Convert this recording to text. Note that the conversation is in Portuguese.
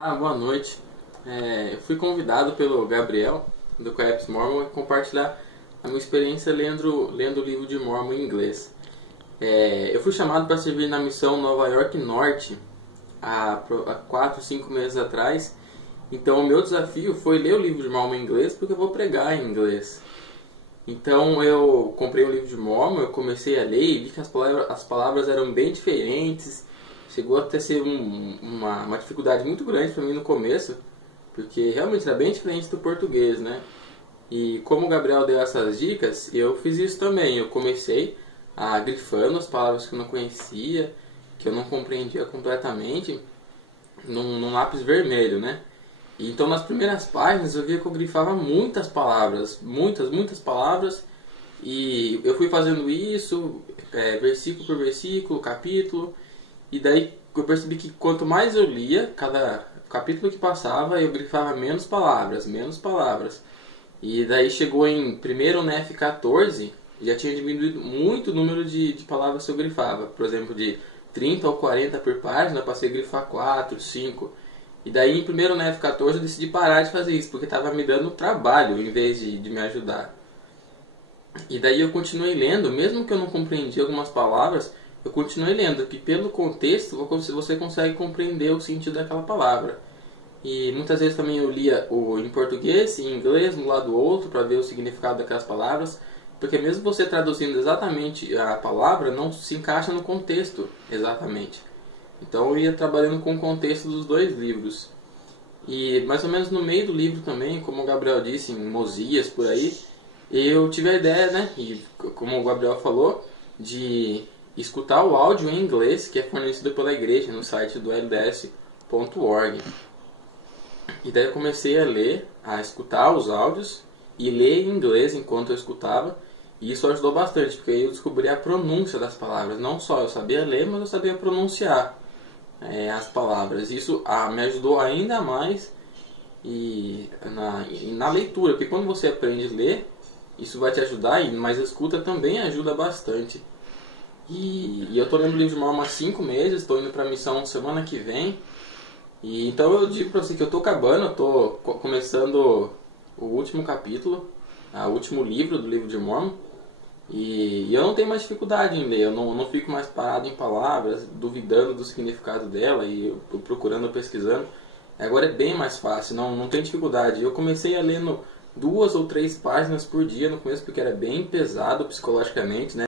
Boa noite. Eu fui convidado pelo Gabriel, do Coeps Mormon, a compartilhar a minha experiência lendo o livro de Mormon em inglês. Eu fui chamado para servir na missão Nova York Norte há 4, 5 meses atrás. Então o meu desafio foi ler o livro de Mormon em inglês, porque eu vou pregar em inglês. Então eu comprei o livro de Mormon, eu comecei a ler e vi que as palavras eram bem diferentes. Chegou a ter ser uma dificuldade muito grande para mim no começo, porque realmente era bem diferente do português, né? E como o Gabriel deu essas dicas, eu fiz isso também. Eu comecei grifando as palavras que eu não conhecia, que eu não compreendia completamente, num lápis vermelho, né? E então nas primeiras páginas eu via que eu grifava muitas palavras, muitas palavras, e eu fui fazendo isso, versículo por versículo, capítulo. E daí eu percebi que quanto mais eu lia, cada capítulo que passava, eu grifava menos palavras, menos palavras. E daí chegou em primeiro NEF 14, já tinha diminuído muito o número de palavras que eu grifava. Por exemplo, de 30 ou 40 por página, passei a grifar 4, 5. E daí em primeiro NEF 14 eu decidi parar de fazer isso, porque estava me dando trabalho em vez de me ajudar. E daí eu continuei lendo, mesmo que eu não compreendia algumas palavras, eu continuei lendo, que pelo contexto você consegue compreender o sentido daquela palavra. E muitas vezes também eu lia em português e em inglês, um lado do outro, para ver o significado daquelas palavras, porque mesmo você traduzindo exatamente a palavra, não se encaixa no contexto exatamente. Então eu ia trabalhando com o contexto dos dois livros. E mais ou menos no meio do livro também, como o Gabriel disse, em Mosias, por aí, eu tive a ideia, né, e como o Gabriel falou, de escutar o áudio em inglês que é fornecido pela igreja no site do LDS.org. E daí eu comecei a escutar os áudios e ler em inglês enquanto eu escutava. E isso ajudou bastante, porque aí eu descobri a pronúncia das palavras. Não só eu sabia ler, mas eu sabia pronunciar as palavras. Isso me ajudou ainda mais na leitura, porque quando você aprende a ler, isso vai te ajudar, mas a escuta também ajuda bastante. E eu estou lendo o livro de Mormon há 5 meses, estou indo para a missão semana que vem. E então eu digo para você que eu estou acabando, eu estou começando o último capítulo, o último livro do livro de Mormon. E eu não tenho mais dificuldade em ler, eu não fico mais parado em palavras, duvidando do significado dela e eu procurando, pesquisando. Agora é bem mais fácil, não tem dificuldade. Eu comecei a ler 2 ou 3 páginas por dia no começo, porque era bem pesado psicologicamente, né?